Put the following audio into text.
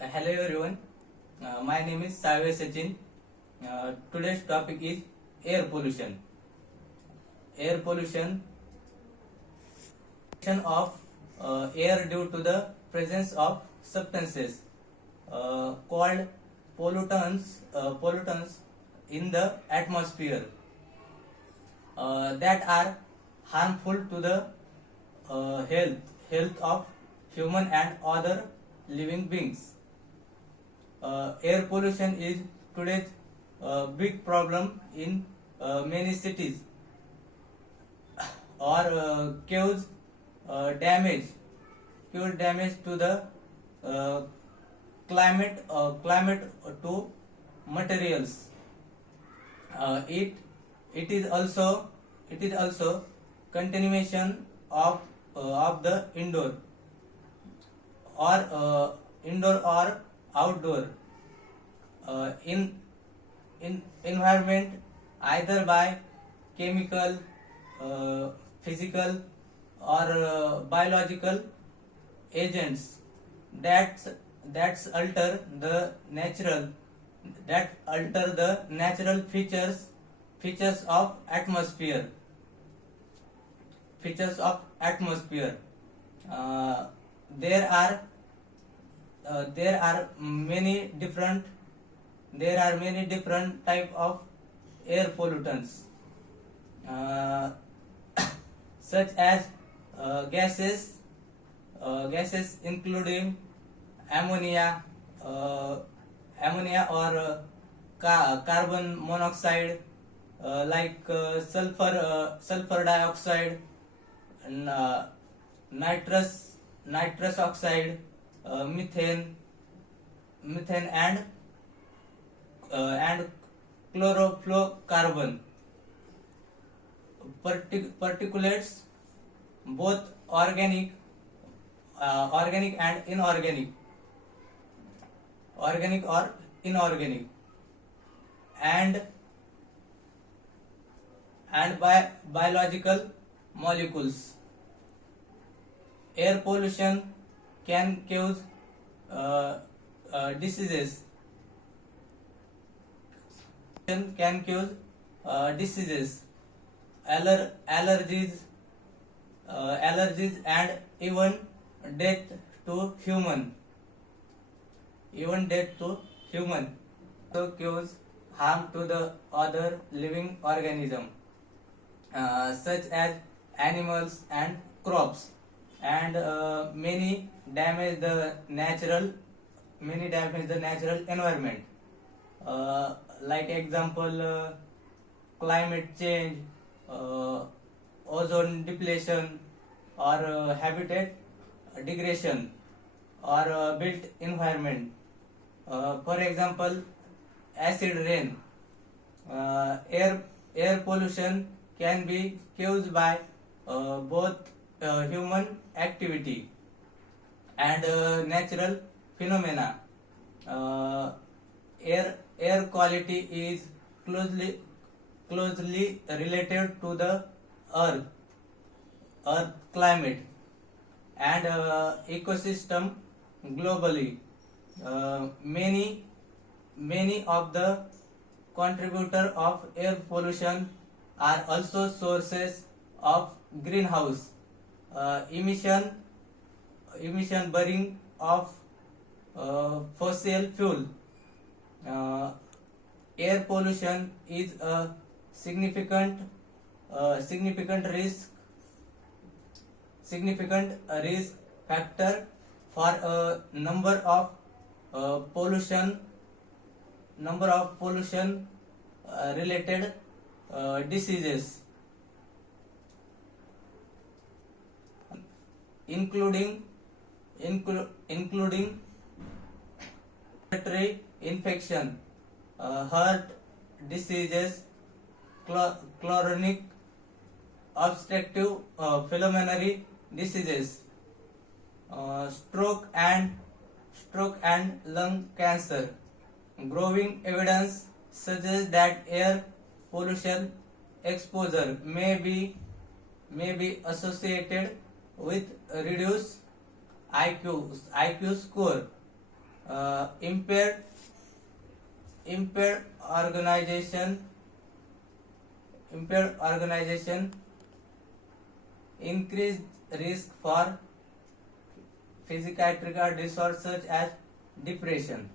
Hello everyone, my name is Savya Sachin. Today's topic is air pollution. Air pollution of air due to the presence of substances called pollutants in the atmosphere that are harmful to the health of human and other living beings. Air pollution is today's big problem in many cities or cause damage to the uh, climate to materials. It is also continuation of the indoor or outdoor in environment, either by chemical, physical or biological agents that alter the natural features of atmosphere. uh, there are there are many different type of air pollutants, uh, such as gases including ammonia uh, ammonia or carbon monoxide, like sulfur dioxide, and nitrous oxide, methane and chlorofluorocarbon. Particulates, both organic and organic or inorganic, and biological molecules. Air pollution can cause diseases. Allergies, and even death to human. So cause harm to the other living organism, such as animals and crops, and many damage the natural environment. Like example, climate change, ozone depletion, or habitat degradation, or built environment. For example, acid rain. Air pollution can be caused by both human activity and natural phenomena. Uh, air quality is closely related to the earth climate and ecosystem globally. Many of the contributor of air pollution are also sources of greenhouse emission, burning of fossil fuel. Uh, Air pollution is a significant risk factor for a number of pollution related diseases, including respiratory infection, heart diseases, chronic obstructive pulmonary diseases, stroke and lung cancer. Growing evidence suggests that air pollution exposure may be associated with reduced IQ score, impaired organization, increased risk for physiatric disorders such as depression.